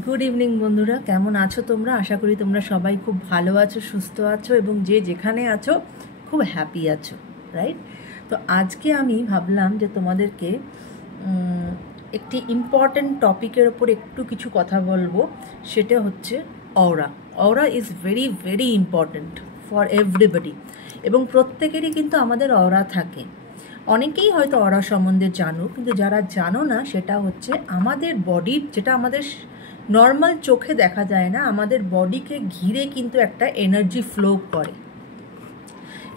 Good evening বন্ধুরা, কেমন আছো তোমরা? আশা করি তোমরা সবাই খুব ভালো আছো, সুস্থ আছো এবং যে যেখানে আছো খুব হ্যাপি আছো, রাইট? তো আজকে আমি ভাবলাম যে তোমাদেরকে একটি ইম্পর্ট্যান্ট টপিকের ওপর একটু কিছু কথা বলবো। সেটা হচ্ছে aura. Aura is very very important for everybody এবং প্রত্যেকেরই কিন্তু আমাদের অরা থাকে। অনেকেই হয়তো অরা সম্বন্ধে জানো, কিন্তু যারা জানো না সেটা হচ্ছে আমাদের বডির, যেটা আমাদের নর্মাল চোখে দেখা যায় না, আমাদের বডিকে ঘিরে কিন্তু একটা এনার্জি ফ্লো করে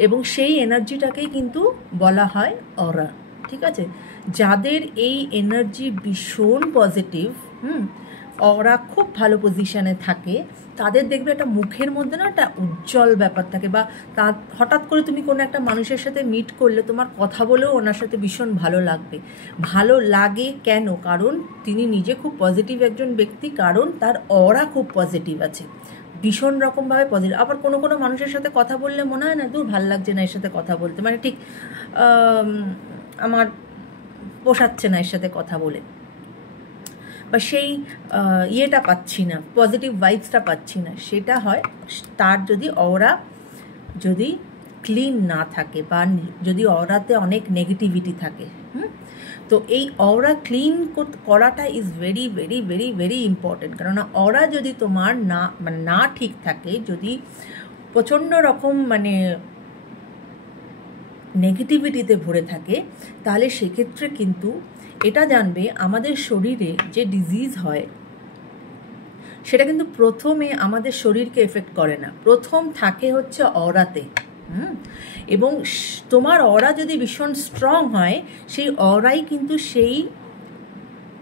এবং সেই এনার্জিটাকেই কিন্তু বলা হয় অরা। ঠিক আছে? যাদের এই এনার্জি ভীষণ পজিটিভ, অরা খুব ভালো পজিশানে থাকে, তাদের দেখবে একটা মুখের মধ্যে না একটা উজ্জ্বল ব্যাপার থাকে, বা তা হঠাৎ করে তুমি কোনো একটা মানুষের সাথে মিট করলে তোমার কথা বলেও ওনার সাথে ভীষণ ভালো লাগবে। ভালো লাগে কেন? কারণ তিনি নিজে খুব পজিটিভ একজন ব্যক্তি, কারণ তার অরা খুব পজিটিভ আছে, ভীষণ রকমভাবে পজিটিভ। আবার কোনো কোনো মানুষের সাথে কথা বললে মনে হয় না, দূর ভাল লাগছে না এর সাথে কথা বলতে, মানে ঠিক আমার পোষাচ্ছে না এর সাথে কথা বলে, বা সেই ইয়েটা পাচ্ছি না, পজিটিভ ভাইবসটা পাচ্ছি না। সেটা হয় তার যদি অরা যদি ক্লিন না থাকে, বা যদি অরাতে অনেক নেগেটিভিটি থাকে। তো এই অরা ক্লিন করাটা is very very very very important. কারণ অরা যদি তোমার না ঠিক থাকে, যদি প্রচণ্ড রকম নেগেটিভিটিতে ভরে থাকে, তাহলে সেক্ষেত্রে কিন্তু এটা জানবে আমাদের শরীরে যে ডিজিজ হয় সেটা কিন্তু প্রথমে আমাদের শরীরকে এফেক্ট করে না, প্রথম থাকে হচ্ছে অরাতে। এবং তোমার অরা যদি ভীষণ স্ট্রং হয়, সেই অরাই কিন্তু সেই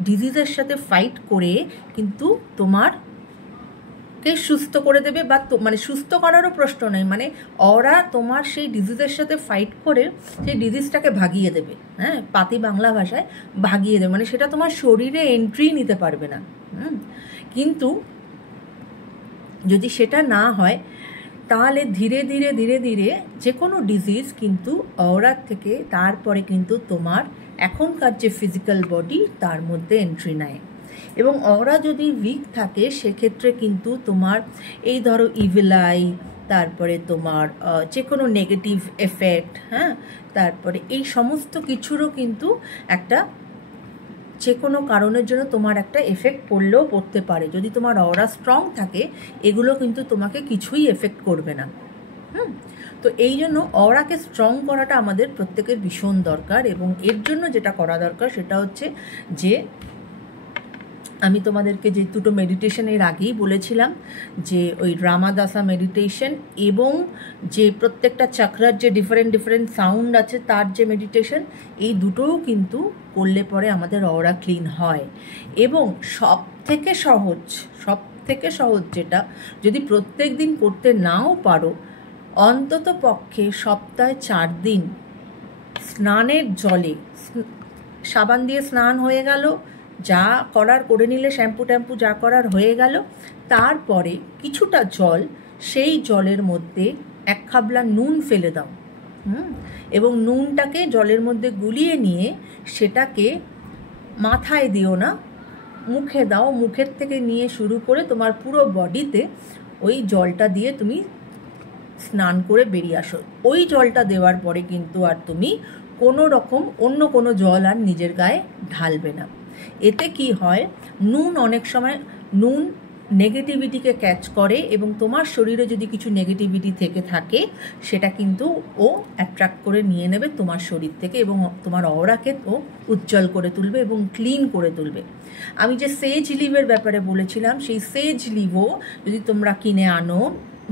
ডিজিজের সাথে ফাইট করে কিন্তু তোমারকে সুস্থ করে দেবে, বা সুস্থ করারও প্রশ্ন নেই, অরা তোমার সেই ডিজিজের সাথে ফাইট করে সেই ডিজিজটাকে ভাগিয়ে দেবে। পাতি বাংলা ভাষায় ভাগিয়ে দেবে, সেটা তোমার শরীরে এন্ট্রি নিতে পারবে না। কিন্তু যদি সেটা না হয়, তাহলে ধীরে ধীরে ধীরে ধীরে যে কোনো ডিজিজ কিন্তু অরার থেকে তারপরে কিন্তু তোমার এখনকার যে ফিজিক্যাল বডি তার মধ্যে এন্ট্রি নেয়। এবং অরা যদি উইক থাকে, সেক্ষেত্রে কিন্তু তোমার এই ধরো ইভিল আই, তারপরে তোমার যে কোনো নেগেটিভ এফেক্ট, তারপরে এই সমস্ত কিছুরও কিন্তু একটা যে কোনো কারণের জন্য তোমার একটা এফেক্ট পড়লেও পড়তে পারে। যদি তোমার অরা স্ট্রং থাকে, এগুলো কিন্তু তোমাকে কিছুই এফেক্ট করবে না। তো এই জন্য অরাকে স্ট্রং করাটা আমাদের প্রত্যেকের ভীষণ দরকার। এবং এর জন্য যেটা করা দরকার সেটা হচ্ছে যে আমি তোমাদেরকে যে দুটো মেডিটেশন এর আগেই বলেছিলাম, যে ওই রামাদাসা মেডিটেশন এবং যে প্রত্যেকটা চাকরার যে ডিফারেন্ট ডিফারেন্ট সাউন্ড আছে তার যে মেডিটেশন, এই দুটোও কিন্তু করলে পরে আমাদের অরা ক্লিন হয়। এবং সব থেকে সহজ যেটা, যদি প্রত্যেক দিন করতে নাও পারো, অন্তত পক্ষে সপ্তাহে 4 দিন স্নানের জলে, সাবান দিয়ে স্নান হয়ে গেল, যা করার করে নিলে, শ্যাম্পু ট্যাম্পু যা করার হয়ে গেল, তারপরে কিছুটা জল, সেই জলের মধ্যে 1 খাবলা নুন ফেলে দাও। এবং নুনটাকে জলের মধ্যে গুলিয়ে নিয়ে সেটাকে মাথায় দিও না, মুখে দাও। মুখের থেকে নিয়ে শুরু করে তোমার পুরো বডিতে ওই জলটা দিয়ে তুমি স্নান করে বেরিয়ে আসো। ওই জলটা দেওয়ার পরে কিন্তু আর তুমি কোনো রকম অন্য কোনো জল আর নিজের গায়ে ঢালবে না। এতে কি হয়, অনেক সময় নুন নেগেটিভিটিকে ক্যাচ করে, এবং তোমার শরীরে যদি কিছু নেগেটিভিটি থেকে থাকে সেটা কিন্তু ও অ্যাট্রাক্ট করে নিয়ে নেবে তোমার শরীর থেকে, এবং তোমার অরাকে ও উজ্জ্বল করে তুলবে এবং ক্লিন করে তুলবে। আমি যে সেজ লিভের ব্যাপারে বলেছিলাম, সেই সেজ লিভও যদি তোমরা কিনে আনো,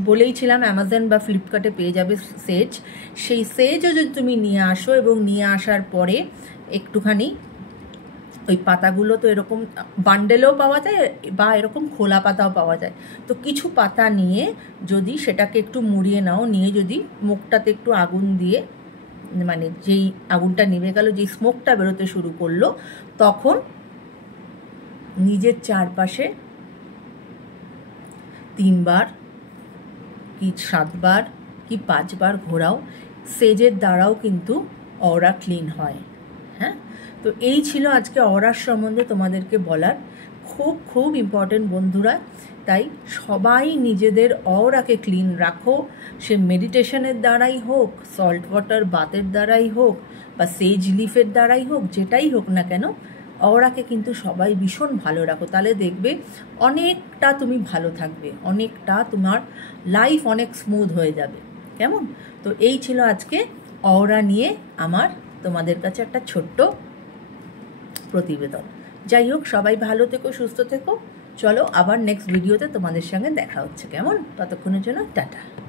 বলেইছিলাম অ্যামাজন বা ফ্লিপকার্টে পেয়ে যাবে সেজ। সেই সেজও যদি তুমি নিয়ে আসো, এবং নিয়ে আসার পরে একটুখানি ওই পাতাগুলো তো এরকম বান্ডেলেও পাওয়া যায়, বা এরকম খোলা পাতাও পাওয়া যায়। তো কিছু পাতা নিয়ে যদি সেটাকে একটু মুড়িয়ে নাও, নিয়ে যদি মুখটাতে একটু আগুন দিয়ে, যেই আগুনটা নিভে গেল, যেই স্মোকটা বেরোতে শুরু করলো, তখন নিজের চারপাশে 3 বার কি 7 বার কি 5 বার ঘোরাও। সেজের দ্বারাও কিন্তু অরা ক্লিন হয়। তো এই ছিল আজকে অরার সম্বন্ধে তোমাদেরকে বলার। খুব খুব ইম্পর্টেন্ট বন্ধুরা। তাই সবাই নিজেদের অরাকে ক্লিন রাখো, সে মেডিটেশনের দ্বারাই হোক, সল্ট ওয়াটার বাথের দ্বারাই হোক, বা সেজ লিফের দ্বারাই হোক, যেটাই হোক না কেন, অরাকে কিন্তু সবাই ভীষণ ভালো রাখো। তাহলে দেখবে অনেকটা তুমি ভালো থাকবে, অনেকটা তোমার লাইফ অনেক স্মুথ হয়ে যাবে। কেমন? তো এই ছিল আজকে অরা নিয়ে আমার তোমাদের কাছে একটা ছোট্ট প্রতিবেদন। যাই হোক, সবাই ভালো থেকো, সুস্থ থেকো। চলো আবার নেক্সট ভিডিওতে তোমাদের সঙ্গে দেখা হচ্ছে। কেমন? ততক্ষণের জন্য টাটা।